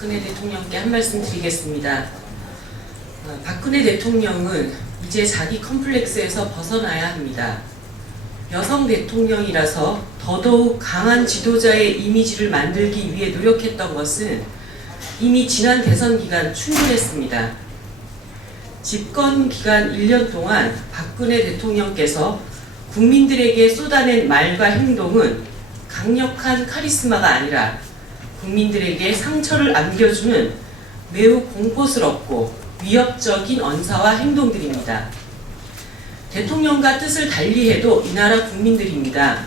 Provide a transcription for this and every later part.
박근혜 대통령께 한 말씀 드리겠습니다. 박근혜 대통령은 이제 자기 컴플렉스에서 벗어나야 합니다. 여성 대통령이라서 더더욱 강한 지도자의 이미지를 만들기 위해 노력했던 것은 이미 지난 대선 기간 충분했습니다. 집권 기간 1년 동안 박근혜 대통령께서 국민들에게 쏟아낸 말과 행동은 강력한 카리스마가 아니라 국민들에게 상처를 안겨주는 매우 공포스럽고 위협적인 언사와 행동들입니다. 대통령과 뜻을 달리해도 이 나라 국민들입니다.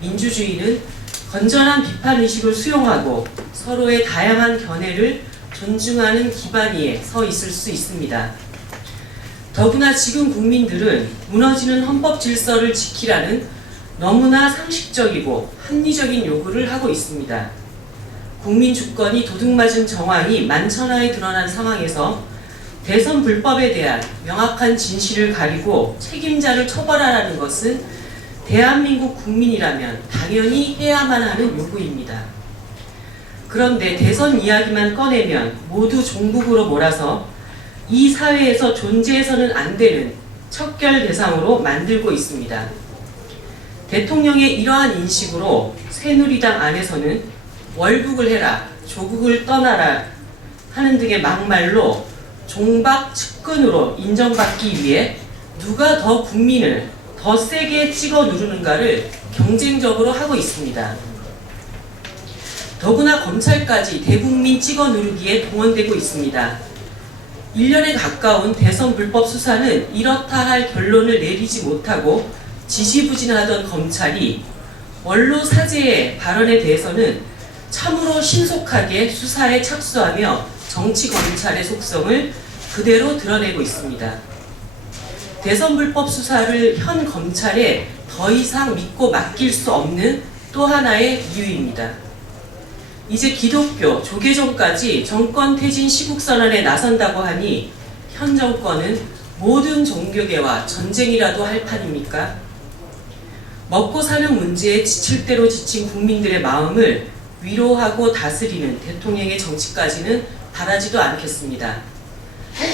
민주주의는 건전한 비판의식을 수용하고 서로의 다양한 견해를 존중하는 기반 위에 서 있을 수 있습니다. 더구나 지금 국민들은 무너지는 헌법 질서를 지키라는 너무나 상식적이고 합리적인 요구를 하고 있습니다. 국민 주권이 도둑맞은 정황이 만천하에 드러난 상황에서 대선 불법에 대한 명확한 진실을 가리고 책임자를 처벌하라는 것은 대한민국 국민이라면 당연히 해야만 하는 요구입니다. 그런데 대선 이야기만 꺼내면 모두 종북으로 몰아서 이 사회에서 존재해서는 안 되는 척결 대상으로 만들고 있습니다. 대통령의 이러한 인식으로 새누리당 안에서는 월북을 해라, 조국을 떠나라 하는 등의 막말로 종박 측근으로 인정받기 위해 누가 더 국민을 더 세게 찍어 누르는가를 경쟁적으로 하고 있습니다. 더구나 검찰까지 대국민 찍어 누르기에 동원되고 있습니다. 1년에 가까운 대선 불법 수사는 이렇다 할 결론을 내리지 못하고 지지부진하던 검찰이 원로 사제의 발언에 대해서는 참으로 신속하게 수사에 착수하며 정치 검찰의 속성을 그대로 드러내고 있습니다. 대선 불법 수사를 현 검찰에 더 이상 믿고 맡길 수 없는 또 하나의 이유입니다. 이제 기독교, 조계종까지 정권 퇴진 시국선언에 나선다고 하니 현 정권은 모든 종교계와 전쟁이라도 할 판입니까? 먹고 사는 문제에 지칠 대로 지친 국민들의 마음을 위로하고 다스리는 대통령의 정치까지는 바라지도 않겠습니다.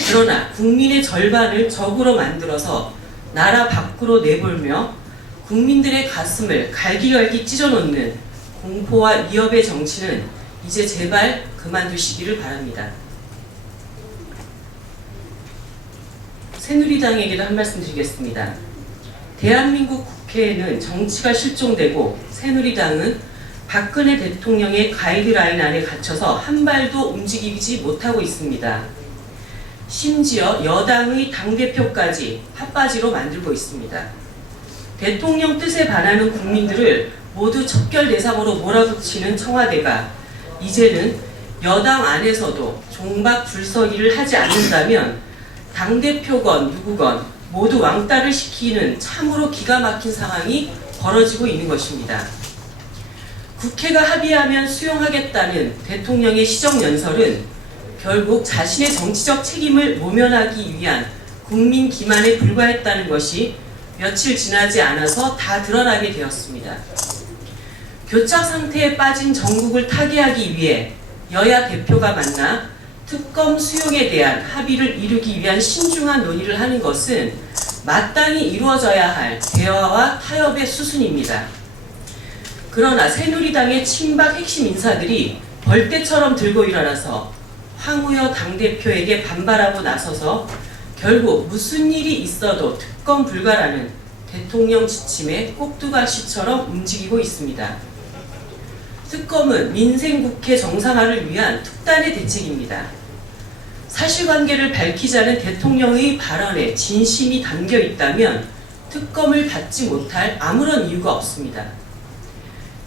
그러나 국민의 절반을 적으로 만들어서 나라 밖으로 내몰며 국민들의 가슴을 갈기갈기 찢어놓는 공포와 위협의 정치는 이제 제발 그만두시기를 바랍니다. 새누리당에게도 한 말씀 드리겠습니다. 대한민국 국회에는 정치가 실종되고 새누리당은 박근혜 대통령의 가이드라인 안에 갇혀서 한 발도 움직이지 못하고 있습니다. 심지어 여당의 당대표까지 핫바지로 만들고 있습니다. 대통령 뜻에 반하는 국민들을 모두 척결 대상으로 몰아붙이는 청와대가 이제는 여당 안에서도 종박 줄서기를 하지 않는다면 당대표건 누구건 모두 왕따를 시키는 참으로 기가 막힌 상황이 벌어지고 있는 것입니다. 국회가 합의하면 수용하겠다는 대통령의 시정연설은 결국 자신의 정치적 책임을 모면하기 위한 국민 기만에 불과했다는 것이 며칠 지나지 않아서 다 드러나게 되었습니다. 교착 상태에 빠진 정국을 타개하기 위해 여야 대표가 만나 특검 수용에 대한 합의를 이루기 위한 신중한 논의를 하는 것은 마땅히 이루어져야 할 대화와 타협의 수순입니다. 그러나 새누리당의 친박 핵심 인사들이 벌떼처럼 들고 일어나서 황우여 당대표에게 반발하고 나서서 결국 무슨 일이 있어도 특검 불가라는 대통령 지침에 꼭두각시처럼 움직이고 있습니다. 특검은 민생국회 정상화를 위한 특단의 대책입니다. 사실관계를 밝히자는 대통령의 발언에 진심이 담겨 있다면 특검을 받지 못할 아무런 이유가 없습니다.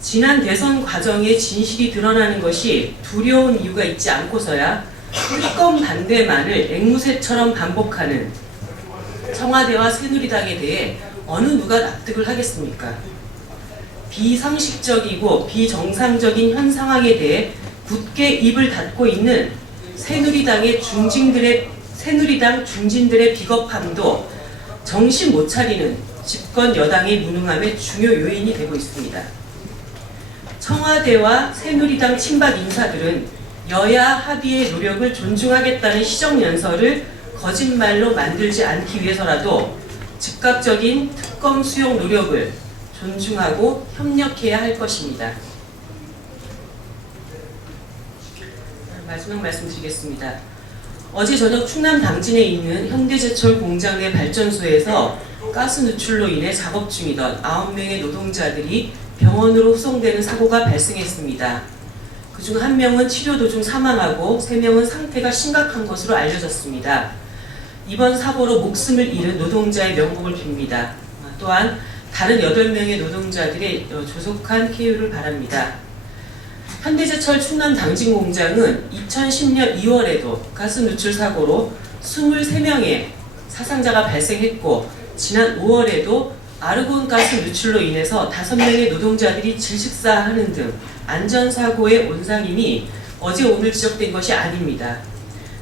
지난 대선 과정에 진실이 드러나는 것이 두려운 이유가 있지 않고서야 특검 반대만을 앵무새처럼 반복하는 청와대와 새누리당에 대해 어느 누가 납득을 하겠습니까? 비상식적이고 비정상적인 현 상황에 대해 굳게 입을 닫고 있는 새누리당 중진들의 비겁함도 정신 못 차리는 집권 여당의 무능함의 중요 요인이 되고 있습니다. 청와대와 새누리당 친박 인사들은 여야 합의의 노력을 존중하겠다는 시정연설을 거짓말로 만들지 않기 위해서라도 즉각적인 특검 수용 노력을 존중하고 협력해야 할 것입니다. 마지막 말씀드리겠습니다. 어제 저녁 충남 당진에 있는 현대제철 공장 내 발전소에서 가스 누출로 인해 작업 중이던 9명의 노동자들이 병원으로 후송되는 사고가 발생했습니다. 그중 1명은 치료 도중 사망하고 3명은 상태가 심각한 것으로 알려졌습니다. 이번 사고로 목숨을 잃은 노동자의 명복을 빕니다. 또한 다른 8명의 노동자들의 조속한 쾌유를 바랍니다. 현대제철 충남 당진 공장은 2010년 2월에도 가스 누출 사고로 23명의 사상자가 발생했고, 지난 5월에도 아르곤 가스 누출로 인해서 5명의 노동자들이 질식사하는 등 안전사고의 온상임이 어제 오늘 지적된 것이 아닙니다.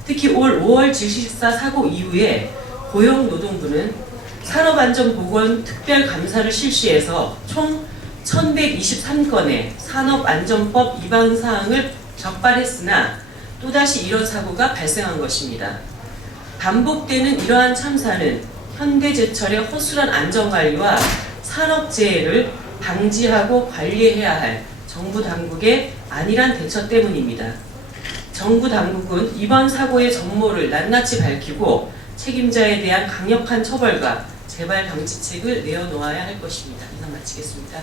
특히 올 5월 질식사 사고 이후에 고용노동부는 산업안전보건 특별감사를 실시해서 총 1123건의 산업안전법 위반 사항을 적발했으나 또다시 이런 사고가 발생한 것입니다. 반복되는 이러한 참사는 현대제철의 허술한 안전관리와 산업재해를 방지하고 관리해야 할 정부 당국의 안일한 대처 때문입니다. 정부 당국은 이번 사고의 전모를 낱낱이 밝히고 책임자에 대한 강력한 처벌과 재발 방지책을 내어놓아야 할 것입니다. 이상 마치겠습니다.